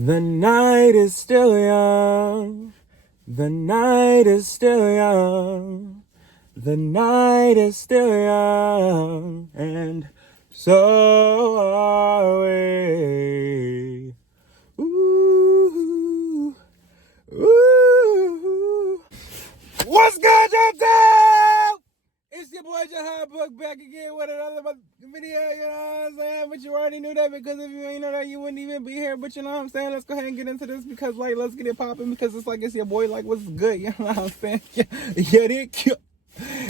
The night is still young. The night is still young. The night is still young. And so are we. Ooh. Ooh. What's good, y'all? It's your boy Jahad Book back again with another video, you know what I'm saying? But you already knew that, because if you ain't know that, you wouldn't even be here. But you know what I'm saying? Let's go ahead and get into this, because like, let's get it popping, because it's your boy, like, what's good, you know what I'm saying?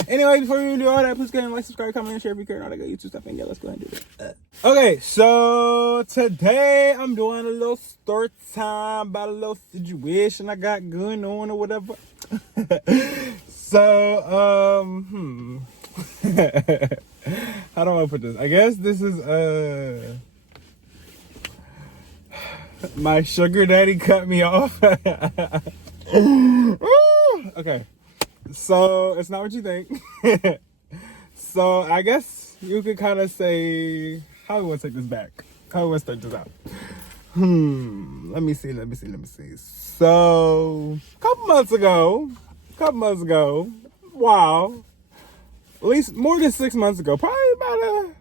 Anyway, before we do all that, please go ahead and like, subscribe, comment, and share if you care, and all that good YouTube stuff. And yeah, let's go ahead and do this. Okay, so today I'm doing a little story time about a little situation I got going on or whatever. So, how do I put this? I guess this is, my sugar daddy cut me off. Okay, so it's not what you think. So I guess you could kind of say, how do we want to take this back? How do we want to start this out? Let me see. So, a couple months ago, wow, at least more than 6 months ago, probably about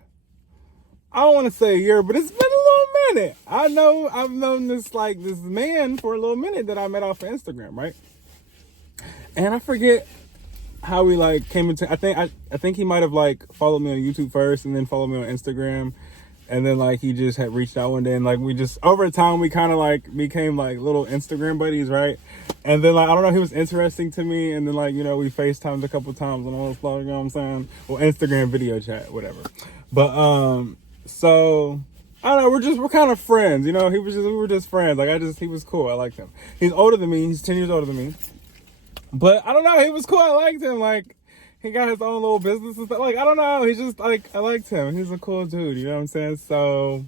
I don't want to say a year, but it's been a little minute. I've known this man for a little minute that I met off of Instagram, right? And I forget how we came into, I think he might have followed me on YouTube first and then followed me on Instagram. And then he just had reached out one day, and we just, over time, we kind of became little Instagram buddies, right? And then I don't know, he was interesting to me. And then we FaceTimed a couple times on all the, you know what I'm saying? Well, Instagram video chat, whatever. But so I don't know, we're kind of friends, you know. We were just friends. He was cool. I liked him. He's older than me. He's 10 years older than me. But I don't know, he was cool. I liked him. He got his own little business and stuff. I don't know. He's just I liked him. He's a cool dude. You know what I'm saying? So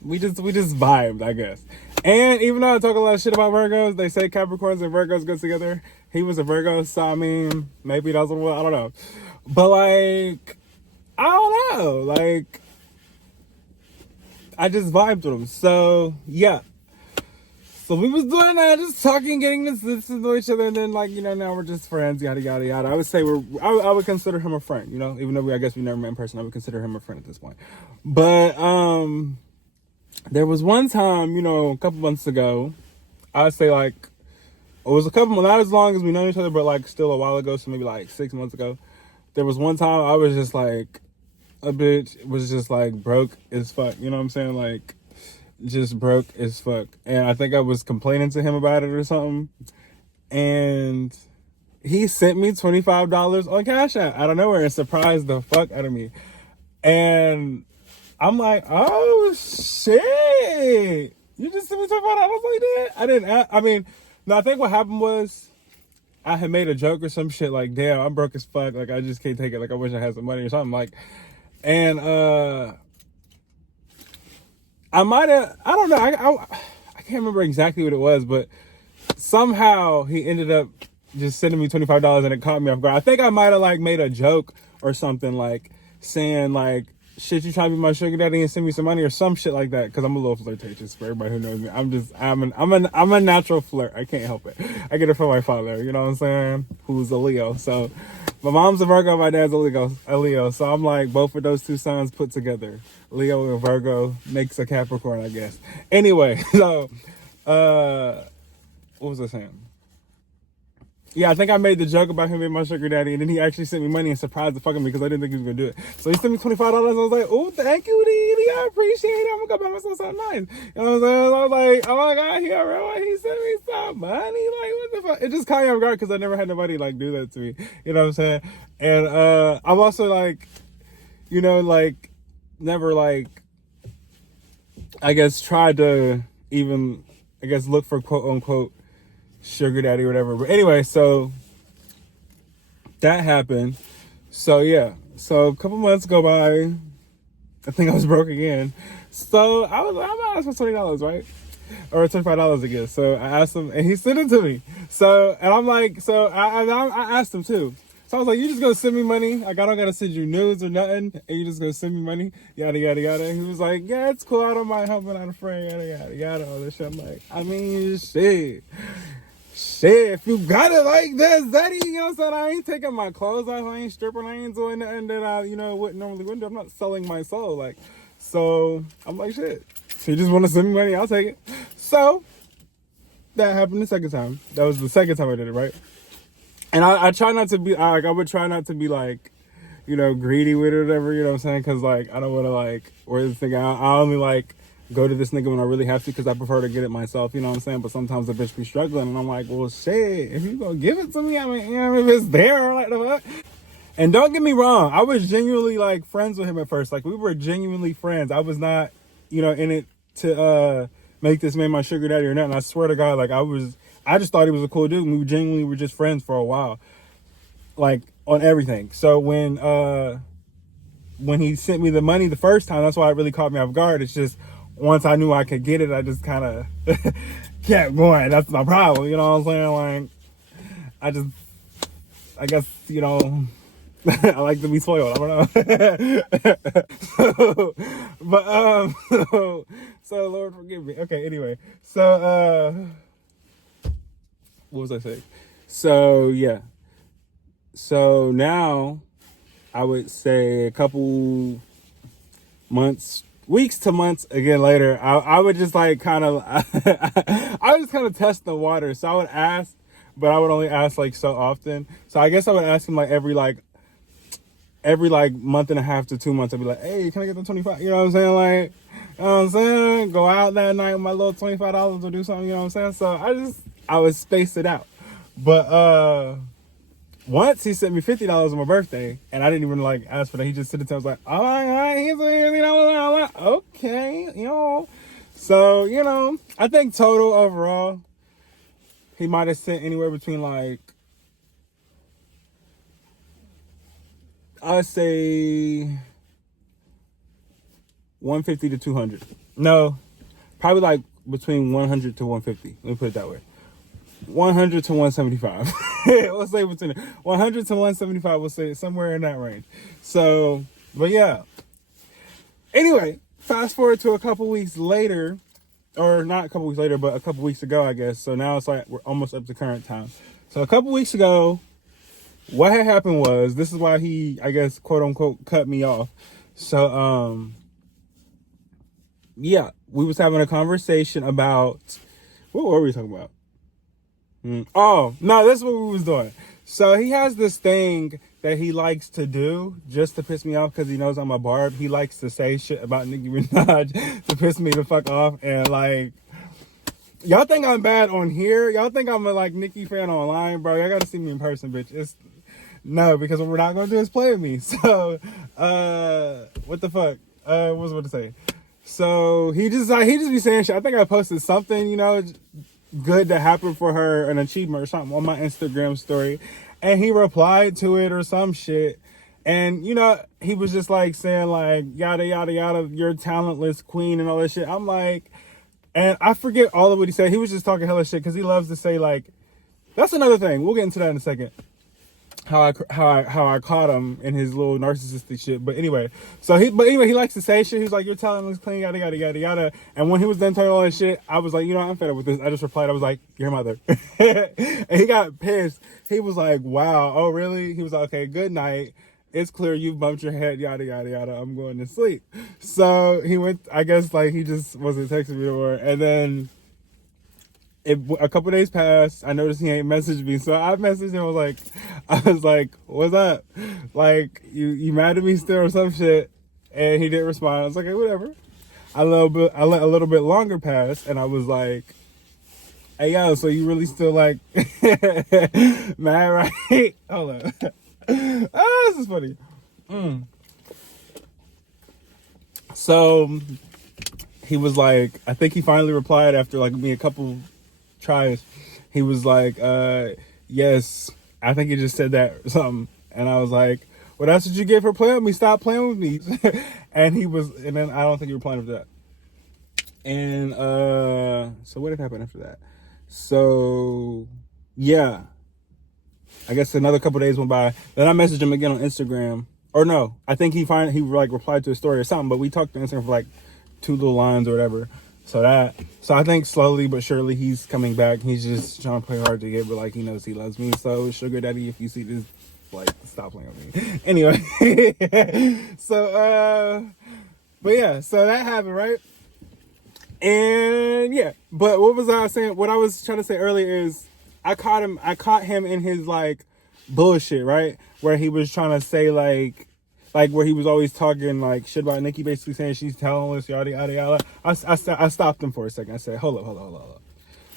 we just vibed, I guess. And even though I talk a lot of shit about Virgos, they say Capricorns and Virgos go together. He was a Virgo, so I mean, maybe that's what, I don't know. But I don't know. I just vibed with him. So yeah. So we was doing that, just talking, getting this to know each other, and then now we're just friends, yada yada yada. I would say I would consider him a friend, you know, even though I guess we never met in person. I would consider him a friend at this point. But there was one time, a couple months ago, I would say it was a couple, not as long as we know each other, but still a while ago, so maybe 6 months ago. There was one time I was just a bitch, was just broke as fuck, you know what I'm saying, just broke as fuck. And I think I was complaining to him about it or something, and he sent me $25 on Cash App out of nowhere and surprised the fuck out of me. And I'm like, oh shit, you just sent me $25 like that? I didn't, no, I think what happened was I had made a joke or some shit damn, I'm broke as fuck, I just can't take it, I wish I had some money or something, and I might have, I don't know, I can't remember exactly what it was, but somehow he ended up just sending me $25 and it caught me off guard. I think I might have made a joke or something, saying shit, you trying to be my sugar daddy and send me some money or some shit like that, because I'm a little flirtatious, for everybody who knows me. I'm a natural flirt. I can't help it. I get it from my father, you know what I'm saying, who's a Leo. So my mom's a Virgo, my dad's a Leo. So I'm both of those two signs put together, Leo and Virgo, makes a Capricorn, I guess. Anyway, so what was I saying? Yeah, I think I made the joke about him being my sugar daddy, and then he actually sent me money and surprised the fuck out of me, because I didn't think he was gonna do it. So he sent me $25. I was like, oh, thank you, Dee. I appreciate it. I'm gonna go buy myself something nice. You know what I'm saying? I was like, oh my god, he sent me some money. What the fuck? It just caught me off guard, because I never had nobody do that to me. You know what I'm saying? And I'm also never I guess tried to even look for quote unquote sugar daddy or whatever. But anyway, so that happened. So yeah, so a couple months go by, I think I was broke again. So I'm asked for $20, right? Or $25 again. So I asked him and he sent it to me. So, and I'm I asked him too. So I was like, you just gonna send me money? Like, I don't gotta send you nudes or nothing, and you just gonna send me money? Yada, yada, yada. And he was like, yeah, it's cool. I don't mind helping out a friend. Yada, yada, yada. All this shit. I'm like, I mean, shit. Shit, if you got it like this, Daddy, you know what I'm saying? I ain't taking my clothes off. I ain't stripping. I ain't doing nothing that I, wouldn't normally do. I'm not selling my soul. Like, so I'm like, shit. So you just want to send me money? I'll take it. So that happened the second time. That was the second time I did it, right? And I try not to be, like, I would try not to be, like, greedy with it or whatever, you know what I'm saying? Because, like, I don't want to, like, wear this thing out. I only, like, go to this nigga when I really have to because I prefer to get it myself, you know what I'm saying? But sometimes the bitch be struggling, and I'm like, well, shit, if you gonna give it to me, I mean, if it's there, like, what? And don't get me wrong, I was genuinely, like, friends with him at first. Like, we were genuinely friends. I was not, in it to make this man my sugar daddy or nothing. I swear to God, like, I just thought he was a cool dude, and we genuinely were just friends for a while. Like, on everything. So when he sent me the money the first time, that's why it really caught me off guard. It's just, once I knew I could get it, I just kind of kept going. That's my problem, you know what I'm saying? Like, I guess, I like to be spoiled. I don't know. So Lord forgive me. Okay, anyway. So, what was I saying? So, yeah. So now, I would say a couple weeks to months again later, I would just like kind of, I would just kind of test the water. So I would ask, but I would only ask like so often. So I guess I would ask him like every month and a half to 2 months. I'd be like, hey, can I get the 25? You know what I'm saying? Like, you know what I'm saying? Go out that night with my little $25 or do something, you know what I'm saying? So I would space it out. But, once he sent me $50 on my birthday, and I didn't even like ask for that. He just sent it to me. I was like, all right, here's $50. Okay, So, I think total overall, he might have sent anywhere between like, I'd say 150 to 200. No, probably like between 100 to 150. Let me put it that way. 100 to 175. We'll say between 100 to 175. We'll say somewhere in that range. So, but yeah. Anyway, fast forward to a couple weeks later, or not a couple weeks later, but a couple weeks ago, I guess. So now it's like we're almost up to current time. So a couple weeks ago, what had happened was, this is why he, I guess, quote unquote, cut me off. So, yeah, we was having a conversation about, what were we talking about? Oh, no, this is what we was doing. So he has this thing that he likes to do just to piss me off because he knows I'm a barb. He likes to say shit about Nicki Minaj to piss me the fuck off. And like, y'all think I'm bad on here? Y'all think I'm a like Nicki fan online, bro? Y'all gotta see me in person, bitch. No, because what we're not gonna do is play with me. So, what the fuck? What was I about to say? So he just be saying shit. I think I posted something, good that happened for her, an achievement or something on my Instagram story, and he replied to it or some shit, and he was just like saying like yada yada yada, you're talentless queen and all that shit. I'm like, and I forget all of what he said. He was just talking hella shit because he loves to say like, that's another thing, we'll get into that in a second, how I caught him in his little narcissistic shit. But anyway, he likes to say shit. He's like, you're telling us clean, yada yada yada yada. And when he was done talking all that shit, I was like, I'm fed up with this. I just replied, I was like, your mother. And he got pissed. He was like, wow, oh really? He was like, okay, good night. It's clear you've bumped your head, yada yada yada. I'm going to sleep. So he went, I guess like he just wasn't texting me anymore. And then a couple days passed. I noticed he ain't messaged me, so I messaged him. I was like, what's up? Like, you mad at me still or some shit? And he didn't respond. I was like, okay, whatever. I let a little bit longer pass, and I was like, hey yo, so you really still like mad, right? Hold on. This is funny. So he was like, I think he finally replied after like me a couple tries. He was like, yes, I think he just said that or something. And I was like, well, that's what you get for playing with me. Stop playing with me. And then I don't think he replied after that. And so what had happened after that? So yeah, I guess another couple days went by. Then I messaged him again on Instagram. Or no, I think he like replied to a story or something. But we talked on Instagram for like 2 little lines or whatever. So I think slowly but surely he's coming back. He's just trying to play hard to get, but like he knows he loves me. So sugar daddy, if you see this, like stop playing with me. Anyway, so but yeah, so that happened, right? And yeah, but what was I saying? What I was trying to say earlier is I caught him in his like bullshit, right? Where he was trying to say like where he was always talking like shit about Nikki, basically saying she's talentless, yada yada yada. I stopped him for a second. I said, hold up.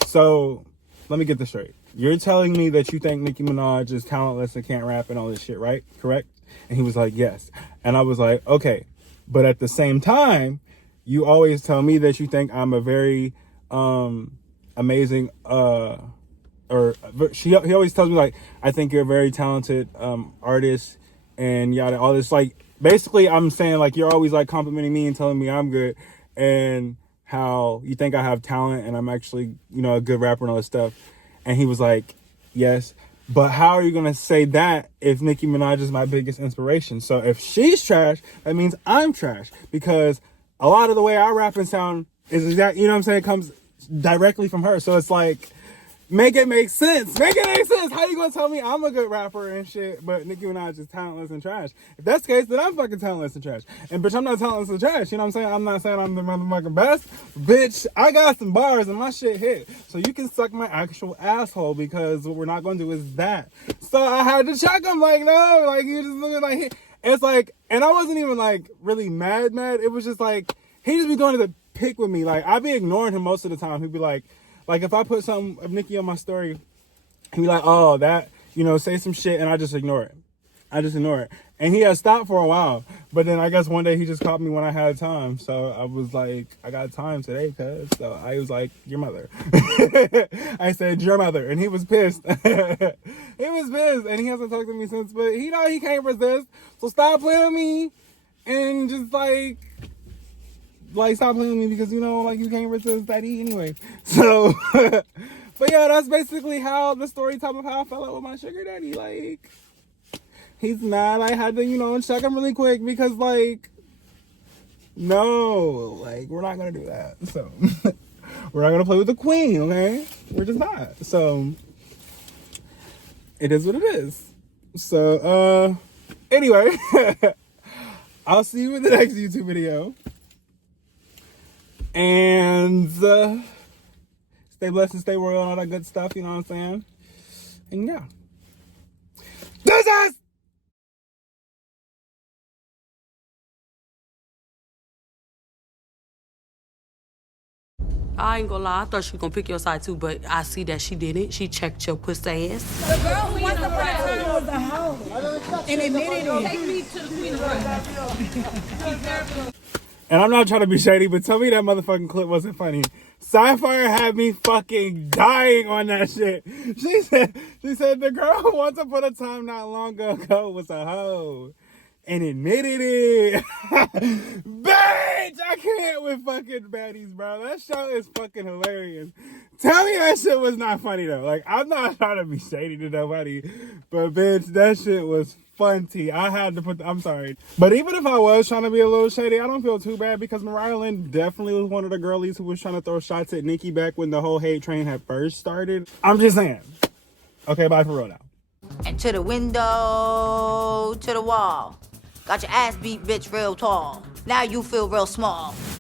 So let me get this straight. You're telling me that you think Nicki Minaj is talentless and can't rap and all this shit, right? Correct? And he was like, yes. And I was like, okay. But at the same time, you always tell me that you think I'm a very amazing he always tells me like, I think you're a very talented artist and yada, all this. Like basically I'm saying like you're always like complimenting me and telling me I'm good and how you think I have talent and I'm actually, a good rapper and all this stuff. And he was like, yes, but how are you gonna say that if Nicki Minaj is my biggest inspiration? So if she's trash, that means I'm trash, because a lot of the way I rap and sound is exact, you know what I'm saying, comes directly from her. So it's like, make it make sense. How you gonna tell me I'm a good rapper and shit, but Nicki Minaj is talentless and trash? If that's the case, then I'm fucking talentless and trash. And bitch, I'm not talentless and trash. You know what I'm saying? I'm not saying I'm the motherfucking best. Bitch, I got some bars and my shit hit. So you can suck my actual asshole, because what we're not gonna do is that. So I had to check him like, no, like you just looking like it's like, and I wasn't even like really mad. It was just like he just be doing it to pick with me. Like I be ignoring him most of the time. He'd be like if I put something of Nicki on my story, he'd be like, oh, that, say some shit, and I just ignore it. And he had stopped for a while, but then I guess one day he just caught me when I had time. So I was like, I got time today, cuz. So I was like, your mother. I said, your mother. And he was pissed. And he hasn't talked to me since, but he know he can't resist. So stop playing with me and just like stop playing with me, because you can't resist daddy anyway. So but yeah, that's basically how the story time of how I fell out with my sugar daddy. Like he's mad. I had to check him really quick, because no, we're not gonna do that. So we're not gonna play with the queen, okay? We're just not. So it is what it is. So anyway, I'll see you in the next YouTube video. And stay blessed and stay royal and all that good stuff, you know what I'm saying? And yeah. This is I ain't gonna lie, I thought she was gonna pick your side too, but I see that she didn't. She checked your pussy ass. The girl who wants to put her was a hoe. And admitted it. Take me to the queen of. And I'm not trying to be shady, but tell me that motherfucking clip wasn't funny. Sapphire had me fucking dying on that shit. She said the girl who once upon a time not long ago was a hoe. And admitted it. Bitch, I can't with fucking baddies, bro. That show is fucking hilarious. Tell me that shit was not funny, though. Like, I'm not trying to be shady to nobody, but bitch, that shit was funny. I had to I'm sorry. But even if I was trying to be a little shady, I don't feel too bad, because Mariah Lynn definitely was one of the girlies who was trying to throw shots at Nicki back when the whole hate train had first started. I'm just saying. Okay, bye for real now. And to the window, to the wall. Got your ass beat, bitch, real tall. Now you feel real small.